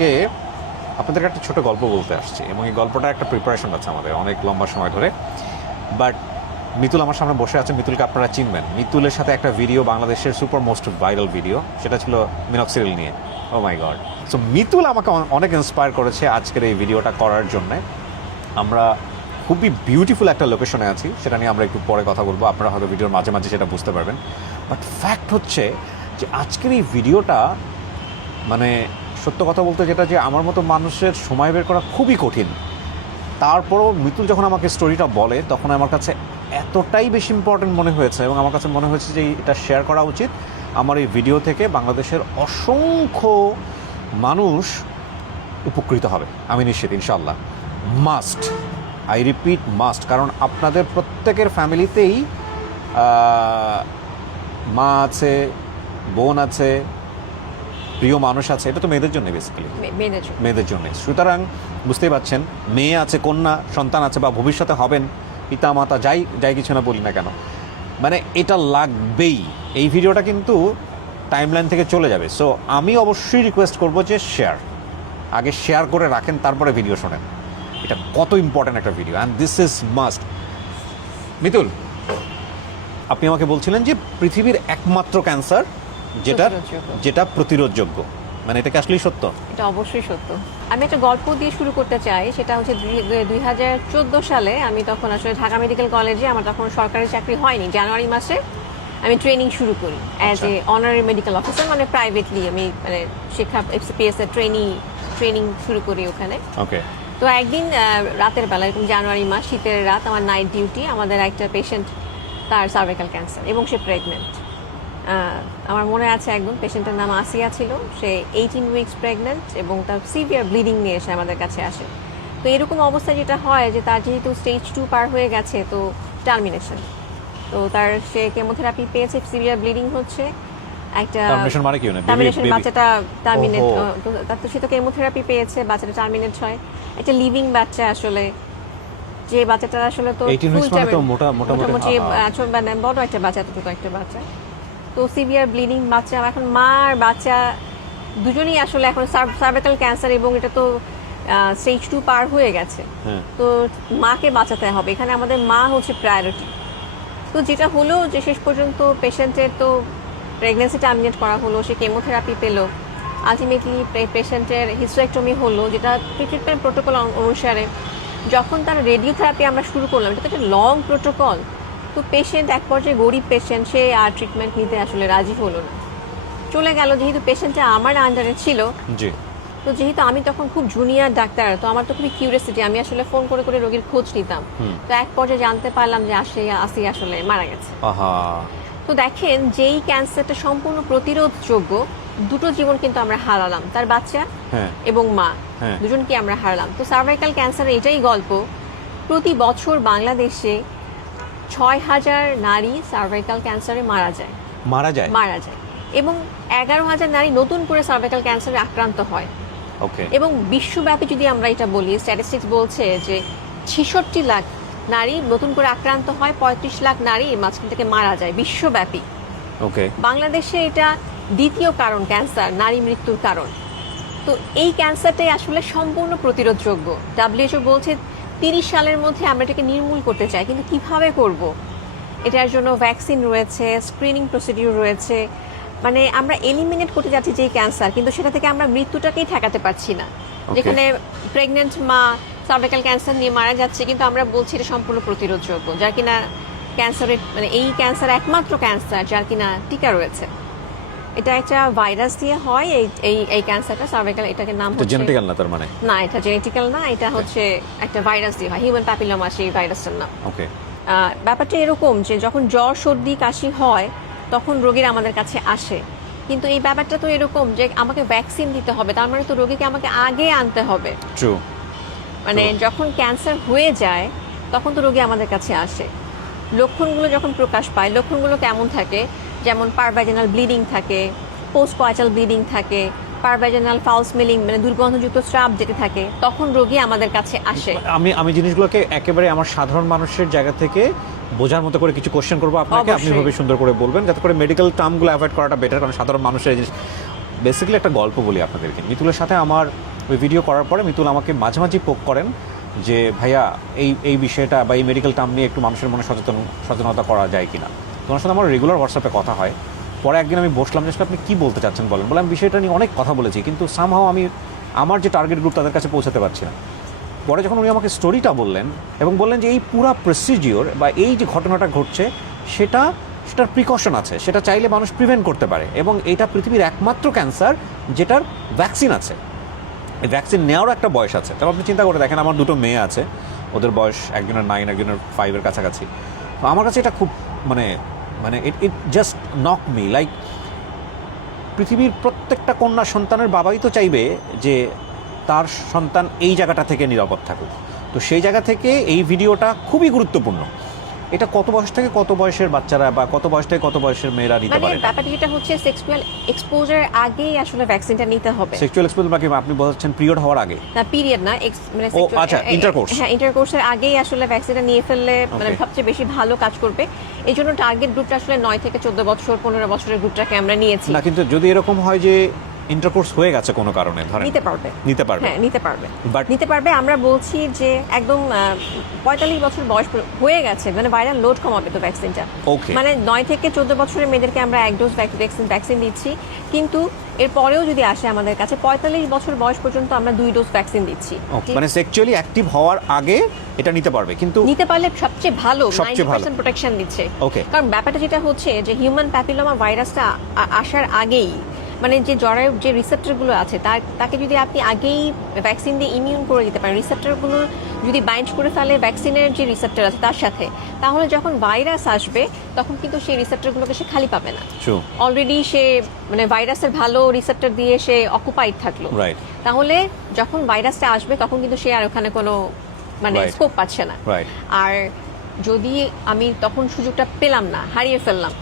আজকে আপনাদেরকে একটা ছোট গল্প বলতে আসছি এবং এই গল্পটা একটা প্রিপারেশন আছে আমাদের অনেক লম্বা সময় ধরে। বাট মিতুল আমার সামনে বসে আছে, মিতুলকে আপনারা চিনবেন। মিতুলের সাথে একটা ভিডিও বাংলাদেশের সুপার মোস্ট ভাইরাল ভিডিও, সেটা ছিল মিনক্সিডিল নিয়ে। ও মাই গড। সো মিতুল আমাকে অনেক ইন্সপায়ার করেছে আজকের এই ভিডিওটা করার জন্যে। আমরা খুবই বিউটিফুল একটা লোকেশনে আছি, সেটা নিয়ে আমরা একটু পরে কথা বলবো, আপনারা হয়তো ভিডিওর মাঝে মাঝে সেটা বুঝতে পারবেন। বাট ফ্যাক্ট হচ্ছে যে আজকের এই ভিডিওটা মানে সত্য কথা বলতে যেটা যে আমার মতো মানুষের সময় বের করা খুবই কঠিন। তারপরও মিতুল যখন আমাকে স্টোরিটা বলে তখন আমার কাছে এতটাই বেশি ইম্পর্টেন্ট মনে হয়েছে এবং আমার কাছে মনে হয়েছে যে এটা শেয়ার করা উচিত। আমার এই ভিডিও থেকে বাংলাদেশের অসংখ্য মানুষ উপকৃত হবে, আমি নিশ্চিত, ইনশাআল্লাহ। মাস্ট, আই রিপিট মাস্ট, কারণ আপনাদের প্রত্যেকের ফ্যামিলিতেই মা আছে, বোন আছে, প্রিয় মানুষ আছে। এটা তো মেয়েদের জন্য, বেসিক্যালি মেয়েদের জন্য। সুতরাং বুঝতেই পারছেন, মেয়ে আছে, কন্যা সন্তান আছে, বা ভবিষ্যতে হবেন পিতা মাতা, যাই কিছু না বলি না কেন, মানে এটা লাগবেই। এই ভিডিওটা কিন্তু টাইমলাইন থেকে চলে যাবে। সো আমি অবশ্যই রিকোয়েস্ট করবো যে আগে শেয়ার করে রাখেন, তারপরে ভিডিও শোনেন। এটা কত ইম্পর্ট্যান্ট একটা video, and this is must. Mitul, আপনি আমাকে বলছিলেন যে পৃথিবীর একমাত্র ক্যান্সার যেটা প্রতিরোধযোগ্য, মানে এটা কি আসলেই সত্য? এটা অবশ্যই সত্য। আমি একটা গল্প দিয়ে শুরু করতে চাই। সেটা হচ্ছে 2014 সালে আমি তখন আসলে ঢাকা মেডিকেল কলেজে, আমার তখন সরকারি চাকরি হয়নি, জানুয়ারি মাসে আমি ট্রেনিং শুরু করি as a honorary medical officer, মানে প্রাইভেটলি আমি মানে শিক্ষা এফসিপিএস এর ট্রেনিং শুরু করি ওখানে। ওকে। তো একদিন রাতের বেলা, এরকম জানুয়ারি মাস, শীতের রাত, আমার নাইট ডিউটি। আমাদের একটা পেশেন্ট, তার সার্ভাইকাল ক্যান্সার এবং সে প্রেগনেন্ট। আমার মনে আছে একদম, পেশেন্টের নাম আসিয়া ছিল। সে 18 উইকস প্রেগনেন্ট এবং তার সিভিয়ার ব্লিডিং নিয়ে এসে আমাদের কাছে আসে। তো এরকম অবস্থায় যেটা হয় যে তার যেহেতু স্টেজ 2 পার হয়ে গেছে, তো টার্মিনেশন। তো সে কেমোথেরাপি পেয়েছে, সিভিয়ার ব্লিডিং হচ্ছে, একটা টার্মিনেশন মানে কি? টার্মিনেশন, বাচ্চাটা টার্মিনেট, তার তো সে তো কেমোথেরাপি পেয়েছে, বাচ্চাটা টার্মিনেট হয়। একটা লিভিং বাচ্চা, আসলে যে বাচ্চাটা আসলে তো মোটামুটি মানে বড় একটা বাচ্চা, ছোট একটা বাচ্চা। তো সিভিয়ার ব্লিডিং বাচ্চা। এখন মা আর বাচ্চা দুজনেই আসলে এখন সার্ভাইকাল ক্যান্সার, এবং এটা তো স্টেজ 2 পার হয়ে গেছে। তো মাকে বাঁচাতে হবে, এখানে আমাদের মা হচ্ছে প্রায়োরিটি। তো যেটা হলো যে শেষ পর্যন্ত পেশেন্টের তো প্রেগনেন্সি টার্মিনেট করা হলো, সে কেমোথেরাপি পেলো। আলটিমেটলি পেশেন্টের হিস্টেরেক্টমি হলো, যেটা ট্রিটমেন্ট প্রোটোকল অনুসারে। যখন তার রেডিওথেরাপি আমরা শুরু করলাম, এটা তো একটা লং প্রোটোকল। তো পেশেন্ট এক পর্যায়ে, গরিব পেশেন্ট, সে আর ট্রিটমেন্ট নিতে আসলে রাজি হলো না, চলে গেল। যেহেতু পেশেন্টটা আমার আন্ডারে ছিল, তো যেহেতু আমি তখন খুব জুনিয়র ডাক্তার, তো আমার তো খুবই কিউরিয়াসিটি, আমি আসলে ফোন করে করে রোগীর খোঁজ নিতাম। তো এক পর্যায়ে জানতে পারলাম যে আসি আসলে মারা গেছে। তো দেখেন, যেই ক্যান্সারটা সম্পূর্ণ প্রতিরোধযোগ্য, দুটো জীবন কিন্তু আমরা হারালাম, তার বাচ্চা এবং মা, দুজনকে আমরা হারালাম। তো সার্ভাইকাল ক্যান্সারের এটাই গল্প। প্রতি বছর বাংলাদেশে 6,000 নারী সার্ভাইকাল ক্যান্সারে মারা যায়, এবং 11,000 নারী নতুন করে সার্ভাইকাল ক্যান্সারে আক্রান্ত হয়। এবং বিশ্বব্যাপী যদি আমরা এটা বলি, স্ট্যাটিস্টিক্স বলছে যে 66 লাখ নারী নতুন করে আক্রান্ত হয়, 35 লাখ নারী মাঝখান থেকে মারা যায় বিশ্বব্যাপী। বাংলাদেশে এটা দ্বিতীয় কারণ ক্যান্সার, নারী মৃত্যুর কারণ। তো এই ক্যান্সারটাই আসলে সম্পূর্ণ প্রতিরোধযোগ্য। WHO বলছে 30 সালের মধ্যে আমরা এটাকে নির্মূল করতে চাই, কিন্তু কিভাবে করব? এটার জন্য ভ্যাকসিন রয়েছে, স্ক্রিনিং প্রসিডিউর রয়েছে, মানে আমরা এলিমিনেট করতে যাচ্ছি যে ক্যান্সার, কিন্তু সেটা থেকে আমরা মৃত্যুটাকেই ঠেকাতে পারছি না। যেখানে প্রেগনেন্ট মা সার্ভাইকাল ক্যান্সার নিয়ে মারা যাচ্ছে, কিন্তু আমরা বলছি এটা সম্পূর্ণ প্রতিরোধযোগ্য, যার কিনা ক্যান্সারের, মানে এই ক্যান্সার একমাত্র ক্যান্সার যার কিনা টিকা রয়েছে। এটা একটা ভাইরাস দিয়ে হয়, এই ক্যান্সারটা সার্ভাইকাল, এটাকে নাম হচ্ছে জেনেটিক্যাল না, তার মানে না, এটা জেনেটিক্যাল না, এটা হচ্ছে একটা ভাইরাস দিয়ে হয়, হিউম্যান প্যাপিলোমা, সেই ভাইরাসটার নাম। ব্যাপারটা এরকম যে যখন জ্বর, সর্দি, কাশি হয়, তখন রোগীর আমাদের কাছে আসে, কিন্তু এই ব্যাপারটা তো এরকম যে আমাকে ভ্যাকসিন দিতে হবে, তার মানে তো রোগীকে আমাকে আগে আনতে হবে। মানে যখন ক্যান্সার হয়ে যায়, তখন তো রোগী আমাদের কাছে আসে। লক্ষণগুলো যখন প্রকাশ পায়, লক্ষণগুলো কেমন থাকে? যেমন পারভাইজানাল ব্লিডিং থাকে, পোস্ট কয়েটাল ব্লিডিং থাকে, পারভাইজানাল ফাউল স্মেলিং, মানে দুর্গন্ধযুক্ত স্রাব যেতে থাকে, তখন রোগী আমাদের কাছে আসে। আমি জিনিসগুলোকে একেবারে আমার সাধারণ মানুষের জায়গা থেকে বোঝার মতো করে কিছু কোশ্চেন করবো আপনাকে, আপনি খুবই সুন্দর করে বলবেন, যাতে করে মেডিকেল টার্মগুলো অ্যাভয়েড করাটা বেটার, কারণ সাধারণ মানুষের জিনিস। বেসিক্যালি একটা গল্প বলি আপনাদেরকে। মিতুলের সাথে আমার ওই ভিডিও করার পরে মিতুল আমাকে মাঝে মাঝে পোক করেন যে ভাইয়া এই বিষয়টা বা এই মেডিকেল টার্ম নিয়ে একটু মানুষের মনে সচেতনতা করা যায় কিনা। তোমার সাথে আমার রেগুলার হোয়াটসঅ্যাপে কথা হয়। পরে একদিন আমি বসলাম যে আপনি কী বলতে চাচ্ছেন বলেন। বলে আমি বিষয়টা নিয়ে অনেক কথা বলেছি, কিন্তু সামহাও আমি আমার যে টার্গেট গ্রুপ তাদের কাছে পৌঁছাতে পারছি না। পরে যখন উনি আমাকে স্টোরিটা বললেন এবং বললেন যে এই পুরা প্রসিডিওর বা এই যে ঘটনাটা ঘটছে সেটার প্রিকশন আছে, সেটা চাইলে মানুষ প্রিভেন্ট করতে পারে, এবং এটা পৃথিবীর একমাত্র ক্যান্সার যেটার ভ্যাকসিন আছে। এই ভ্যাকসিন নেওয়ারও একটা বয়স আছে। তারপর আপনি চিন্তা করে দেখেন, আমার দুটো মেয়ে আছে, ওদের বয়স একজনের 9 একজনের 5 কাছাকাছি। তো আমার কাছে এটা খুব মানে it just knock me like, পৃথিবীর প্রত্যেকটা কন্যা সন্তানের বাবাই তো চাইবে যে তার সন্তান এই জায়গাটা থেকে নিরাপদ থাকুক। তো সেই জায়গা থেকে এই ভিডিওটা খুবই গুরুত্বপূর্ণ। এটা কত বয়স থেকে কত বয়সের বাচ্চারা বা কত বয়স থেকে কত বয়সের মেয়েরা নিতে পারে? ব্যাপারটা যেটা হচ্ছে সেক্সুয়াল এক্সপোজার আগেই আসলে ভ্যাকসিনটা নিতে হবে। সেক্সুয়াল এক্সপোজার বাকি আপনি বলছেন পিরিয়ড হওয়ার আগে? না, পিরিয়ড না, মানে আচ্ছা, ইন্টারকোর্স। হ্যাঁ, ইন্টারকোর্সের আগেই আসলে ভ্যাকসিনটা নিয়ে ফেললে মানে সবচেয়ে বেশি ভালো কাজ করবে। এই জন্য টার্গেট গ্রুপটা আসলে 9 থেকে 14 বছর 15 বছরের গ্রুপটাকে আমরা নিয়েছি। না, কিন্তু যদি এরকম হয় যে ইন্টারকোর্স হয়ে গেছে কোনো কারণে, ধরেন নিতে পারবে। হ্যাঁ, নিতে পারবে। আমরা বলছি যে একদম 45 বছর বয়স হয়ে গেছে, মানে ভাইরাল লোড কমাবে তো ভ্যাকসিনটা। মানে 9 থেকে 14 বছরের মেয়েদেরকে আমরা 1 ডোজ ভ্যাকসিন দিচ্ছি, কিন্তু এরপরেও যদি আসে আমাদের কাছে 45 বছর বয়স পর্যন্ত আমরা 2 ডোজ ভ্যাকসিন দিচ্ছি। মানে সেক্সুয়ালি অ্যাক্টিভ হওয়ার আগে এটা নিতে পারবে, কিন্তু নিতে পারলে সবচেয়ে ভালো 90% প্রোটেকশন দিচ্ছে। কারণ ব্যাপারটা যেটা হচ্ছে যে হিউম্যান প্যাপিলোমা ভাইরাসটা আসার আগেই, মানে যে জরায়ুর যে রিসেপ্টরগুলো আছে তাকে যদি আপনি আগেই ভ্যাকসিন দিয়ে ইমিউন করে দিতে পারেন, রিসেপ্টরগুলো যদি বাইন্ড করে ফেলে ভ্যাকসিনের যে রিসেপ্টর আছে তার সাথে, তাহলে যখন ভাইরাস আসবে তখন কিন্তু সেই রিসেপ্টরগুলোকে সে খালি পাবে না। অলরেডি সে মানে ভাইরাসের ভালো রিসেপ্টর দিয়ে সে অকুপাইড থাকলো। তাহলে যখন ভাইরাসটা আসবে তখন কিন্তু সে আর ওখানে কোনো মানে স্কোপ পাচ্ছে না। আর যদি আমি তখন সুযোগটা পেলাম না, হারিয়ে ফেললাম,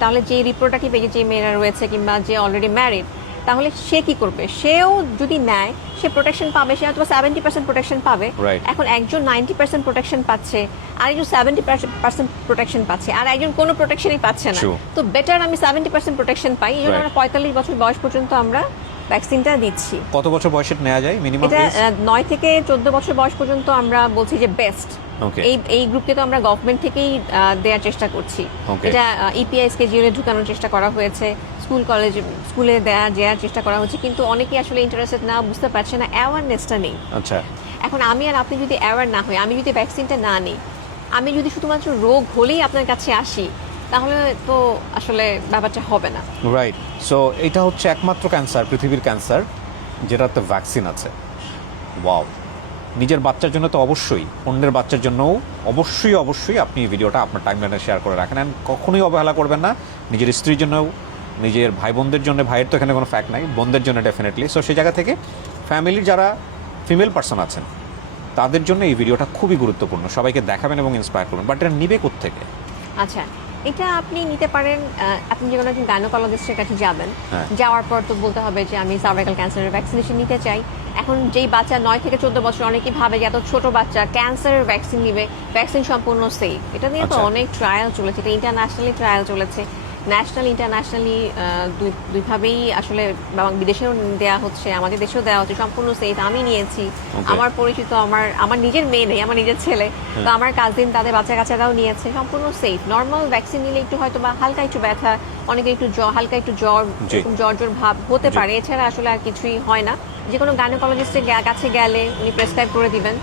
তাহলে যে রিপ্রোডাক্টিভ এজে যে মেয়েরা রয়েছে কিংবা যে অলরেডি ম্যারিড, তাহলে সে কি করবে? সেও যদি নেয় সে প্রোটেকশন পাবে, সে হয়তো 70% প্রোটেকশন পাবে। এখন একজন 90% প্রোটেকশন পাচ্ছে, আরেকজন 70% প্রোটেকশন পাচ্ছে, আর একজন কোনো প্রোটেকশনই পাচ্ছে না। তো বেটার আমি 70% প্রোটেকশন পাই। এই জন্য আমরা 45 বছর বয়স পর্যন্ত আমরা ভ্যাকসিনটা দিচ্ছি। কত বছর বয়সে নেওয়া যায় মিনিমাম? এটা 9 থেকে 14 বছর বয়স পর্যন্ত আমরা বলছি যে বেস্ট। এই গ্রুপকে তো আমরা গভর্নমেন্ট থেকেই দেওয়ার চেষ্টা করছি। এটা ইপিআই স্কেডিউলে ঢুকানোর চেষ্টা করা হয়েছে, স্কুলে দেওয়ার চেষ্টা করা হচ্ছে, কিন্তু অনেকেই আসলে ইন্টারেস্টেড না, বুঝতে পারছে না, অ্যাওয়ারনেসটা নেই। আচ্ছা, এখন আমি আর আপনি যদি অ্যাওয়ার না হই, আমি যদি ভ্যাকসিনটা না নিই, আমি যদি শুধুমাত্র রোগ হলেই আপনার কাছে আসি, তাহলে তো আসলে ব্যাপারটা হবে না। রাইট। সো এটা হচ্ছে একমাত্র ক্যান্সার, পৃথিবীর ক্যান্সার যেটাতে ভ্যাকসিন আছে। ওয়াও। নিজের বাচ্চার জন্য তো অবশ্যই, অন্যের বাচ্চার জন্যও অবশ্যই আপনি এই ভিডিওটা আপনার টাইমলাইনে শেয়ার করে রাখেন। অ্যান্ড কখনোই অবহেলা করবেন না নিজের স্ত্রীর জন্যও, নিজের ভাই বোনদের জন্য। ভাইয়ের তো এখানে কোনো ফ্যাক্ট নাই, বোনদের জন্য ডেফিনেটলি। সো সেই জায়গা থেকে ফ্যামিলির যারা ফিমেল পার্সন আছেন তাদের জন্য এই ভিডিওটা খুবই গুরুত্বপূর্ণ। সবাইকে দেখাবেন এবং ইন্সপায়ার করবেন। বাট এটা নিবে কোত্থেকে? আচ্ছা, এটা আপনি নিতে পারেন, আপনি যে কোনো একজন গাইনোকোলজিস্টের কাছে যাবেন, যাওয়ার পর তো বলতে হবে যে আমি সার্ভাইকাল ক্যান্সারের ভ্যাকসিনেশন নিতে চাই। এখন যেই বাচ্চা 9 থেকে 14 বছর, অনেকেই ভাবে যে এত ছোট বাচ্চা ক্যান্সারের ভ্যাকসিন নিবে, ভ্যাকসিন সম্পূর্ণ সেফ। এটা নিয়ে তো অনেক ট্রায়াল চলেছে, এটা ইন্টারন্যাশনালি ট্রায়াল চলেছে, ন্যাশনাল ইন্টারন্যাশনালি দুইভাবেই আসলে বিদেশেও দেওয়া হচ্ছে, আমাদের দেশেও দেওয়া হচ্ছে, সম্পূর্ণ সেফ। আমি নিয়েছি, আমার পরিচিত, আমার নিজের মেয়ে নেই, আমার নিজের ছেলে, তো আমার কাজিন তাদের বাচ্চারাও নিয়েছে, সম্পূর্ণ সেফ। নর্মাল ভ্যাকসিন নিলে একটু হয়তো বা হালকা একটু ব্যথা, অনেকে একটু হালকা একটু জ্বর ভাব হতে পারে, এছাড়া আসলে আর কিছুই হয় না। যে কোনো গাইনোকোলজিস্টের কাছে গেলে উনি প্রেসক্রাইব করে দিবেন,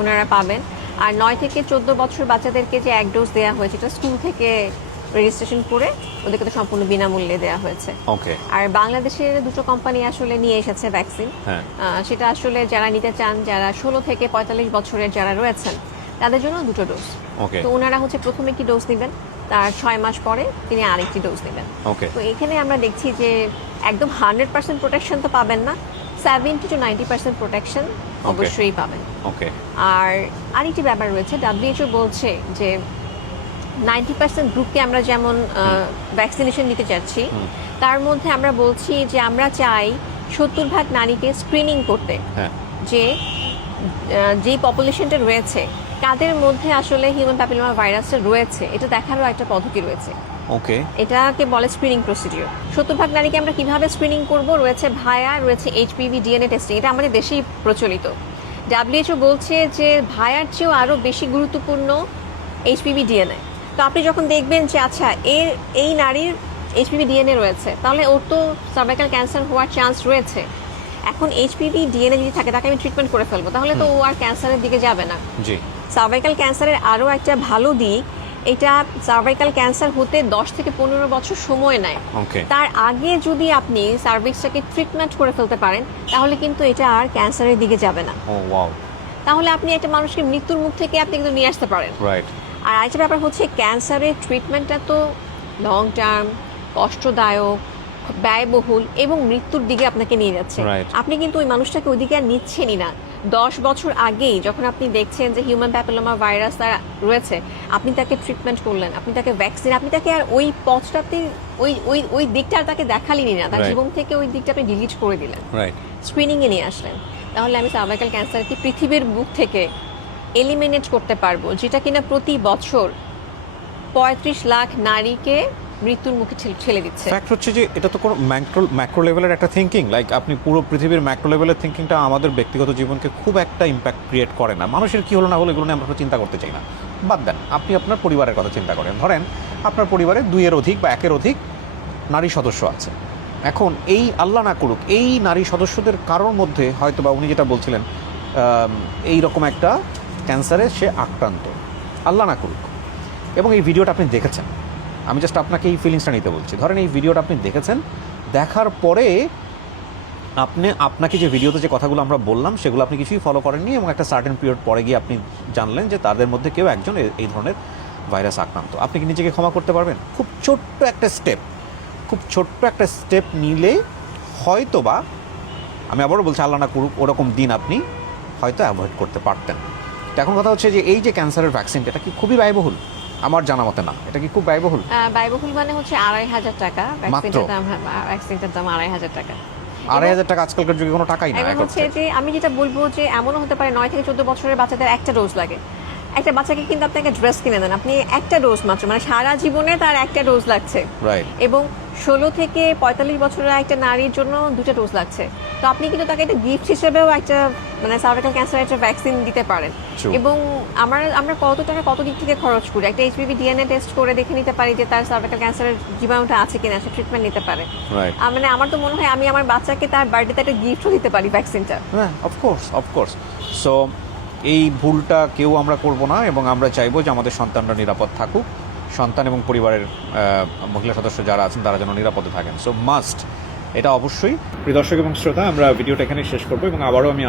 ওনারা পাবেন। আর 9 থেকে 14 বছর বাচ্চাদেরকে যে 1 ডোজ দেওয়া হয়েছে, এটা স্কুল থেকে রেজিস্ট্রেশন করে ওদেরকে তো সম্পূর্ণ বিনামূল্যে দেওয়া হয়েছে। আর বাংলাদেশের দুটো কোম্পানি আসলে নিয়ে এসেছে ভ্যাকসিন। সেটা আসলে যারা নিতে চান, যারা 16 থেকে 45 বছরের যারা রয়েছেন, তাদের জন্য 2টো ডোজ। তো ওনারা হচ্ছে প্রথমে একটি ডোজ নেবেন, তার 6 মাস পরে তিনি আরেকটি ডোজ নেবেন। তো এখানে আমরা দেখছি যে একদম 100% প্রোটেকশন তো পাবেন না, 70 to 90% প্রোটেকশন অবশ্যই পাবেন। আর আরেকটি ব্যাপার রয়েছে, WHO বলছে যে 90% গ্রুপকে আমরা যেমন ভ্যাকসিনেশন দিতে চাচ্ছি, তার মধ্যে আমরা বলছি যে আমরা চাই 70% নারীকে স্ক্রিনিং করতে, যে পপুলেশনটা রয়েছে তাদের মধ্যে আসলে হিউম্যান প্যাপিলোমা ভাইরাসটা রয়েছে, এটা দেখারও একটা পদ্ধতি রয়েছে। ওকে, এটাকে বলে স্ক্রিনিং প্রসিডিওর। 70% নারীকে আমরা কিভাবে স্ক্রিনিং করব, রয়েছে ভায়া, রয়েছে এইচপিভি ডিএনএ টেস্টিং। এটা আমাদের দেশেই প্রচলিত। WHO বলছে যে ভায়ার চেয়েও আরও বেশি গুরুত্বপূর্ণ এইচপিভি ডিএনএ। তো আপনি যখন দেখবেন যে আচ্ছা এই নারীর এইচপিভি ডিএনএ রয়েছে, তাহলে ওর তো সার্ভাইকাল ক্যান্সার হওয়ার চান্স রয়েছে। এখন এইচপিভি ডিএনএ যদি থাকে, তাকে আমি ট্রিটমেন্ট করে ফেলবো, তাহলে তো ও আর ক্যান্সারের দিকে যাবে না। জি। সার্ভাইকাল ক্যান্সারের আরও একটা ভালো দিক, এটা সার্ভাইকাল ক্যান্সার হতে 10 থেকে 15 বছর সময় নেয়। ওকে, তার আগে যদি আপনি সার্ভিক্সটাকে ট্রিটমেন্ট করে ফেলতে পারেন, তাহলে কিন্তু এটা আর ক্যান্সারের দিকে যাবে না। ও ওয়াও, তাহলে আপনি একটা মানুষকে মৃত্যুর মুখ থেকে আপনি কিন্তু নিয়ে আসতে পারেন। রাইট। আর আরেকটা ব্যাপার হচ্ছে, ক্যান্সারের ট্রিটমেন্টটা তো লং টার্ম, কষ্টদায়ক, ব্যয়বহুল এবং মৃত্যুর দিকে আপনাকে নিয়ে যাচ্ছে। Right. আপনি কিন্তু ওই মানুষটাকে ওইদিকে আর নিচ্ছেনই না। 10 বছর আগেই যখন আপনি দেখছেন যে হিউম্যান প্যাপিলোমা ভাইরাস তার রয়েছে, আপনি তাকে ট্রিটমেন্ট করলেন, আপনি তাকে ভ্যাকসিন, আপনি তাকে আর ওই পথটাতে ওই দিকটা আর তাকে দেখালেনই না, তার Right. জীবন থেকে ওই দিকটা আপনি ডিলিট করে দিলেন, রাইট। স্ক্রিনিংয়ে নিয়ে আসলেন। তাহলে আমি সার্ভাইকাল ক্যান্সারকে পৃথিবীর বুক থেকে এলিমিনেট করতে পারবো, যেটা কিনা প্রতি বছর 35 লাখ নারীকে মৃত্যুর মুখে ঠেলে দিচ্ছে। ফ্যাক্ট হচ্ছে যে এটা তো কোনো ম্যাক্রো লেভেলের একটা থিঙ্কিং, লাইক আপনি পুরো পৃথিবীর ম্যাক্রো লেভেলের থিঙ্কিংটা আমাদের ব্যক্তিগত জীবনকে খুব একটা ইম্প্যাক্ট ক্রিয়েট করে না। মানুষের কি হলো না হলো এগুলো নিয়ে আমরা চিন্তা করতে চাই না, বাদ দেন। আপনি আপনার পরিবারের কথা চিন্তা করেন। ধরেন আপনার পরিবারে 2-এর অধিক বা 1-এর অধিক নারী সদস্য আছে। এখন এই আল্লাহ না করুক, এই নারী সদস্যদের কারোর মধ্যে হয়তো বা উনি যেটা বলছিলেন এই রকম একটা ক্যান্সারে সে আক্রান্ত, আল্লাহ না করুক, এবং এই ভিডিওটা আপনি দেখেছেন। আমি জাস্ট আপনাকে এই ফিলিংসটা নিতে বলছি। ধরেন এই ভিডিওটা আপনি দেখেছেন, দেখার পরে আপনাকে যে ভিডিওতে যে কথাগুলো আমরা বললাম সেগুলো আপনি কিছুই ফলো করেননি, এবং একটা সার্টেন পিরিয়ড পরে গিয়ে আপনি জানলেন যে তাদের মধ্যে কেউ একজন এই ধরনের ভাইরাস আক্রান্ত। আপনি কি নিজেকে ক্ষমা করতে পারবেন? খুব ছোট্ট একটা স্টেপ নিলে হয়তো বা, আমি আবারও বলছি আল্লাহ না করুক, ওরকম দিন আপনি হয়তো অ্যাভয়েড করতে পারতেন। তো এখন কথা হচ্ছে যে এই যে ক্যান্সারের ভ্যাকসিনটা, এটা কি খুবই ব্যয়বহুল? আমার জানা মতে না। এটা কি খুব ব্যয়বহুল? ব্যয়বহুল মানে হচ্ছে 2,500 টাকা ভ্যাকসিনটার দাম। ভ্যাকসিনটার দাম 2,500 টাকা। 2,500 টাকা আজকালকার যুগে কোনো টাকাই না। এখন হচ্ছে যে আমি যেটা বলবো যে এমনও হতে পারে 9 থেকে 14 বছরের বাচ্চাদের একটা ডোজ লাগে। একটা বাচ্চাকে কিন্তু আপনাকে ড্রেস কিনে দেন, আপনি একটা ডোজ মাত্র, মানে সারা জীবনে তার একটা ডোজ লাগছে। রাইট। এবং 16 থেকে 45 বছরের একটা নারীর জন্য 2টা ডোজ লাগছে। তো আপনি কিন্তু তাকে একটা গিফট হিসেবেও একটা মানে সার্ভাইকাল ক্যান্সারের একটা ভ্যাকসিন দিতে পারেন। এবং আমরা কত টাকা কত দিক থেকে খরচ করি, একটা এইচপিভি ডিএনএ টেস্ট করে দেখে নিতে পারি যে তার সার্ভাইকাল ক্যান্সারের জীবাণুটা আছে কিনা, সে ট্রিটমেন্ট নিতে পারে। রাইট। মানে আমার তো মনে হয় আমি আমার বাচ্চাকে তার বার্থডেতে একটা গিফটও দিতে পারি ভ্যাকসিনটা। হ্যাঁ, অফকোর্স। সো এই ভুলটা কেউ আমরা করব না, এবং আমরা চাইবো যে আমাদের সন্তানরা নিরাপদ থাকুক, সন্তান এবং পরিবারের মহিলা সদস্য যারা আছেন তারা যেন নিরাপদে থাকেন। সো মাস্ট, এটা অবশ্যই। প্রিয় দর্শক এবং শ্রোতা, আমরা ভিডিওটা এখানে শেষ করবো, এবং আবারও আমি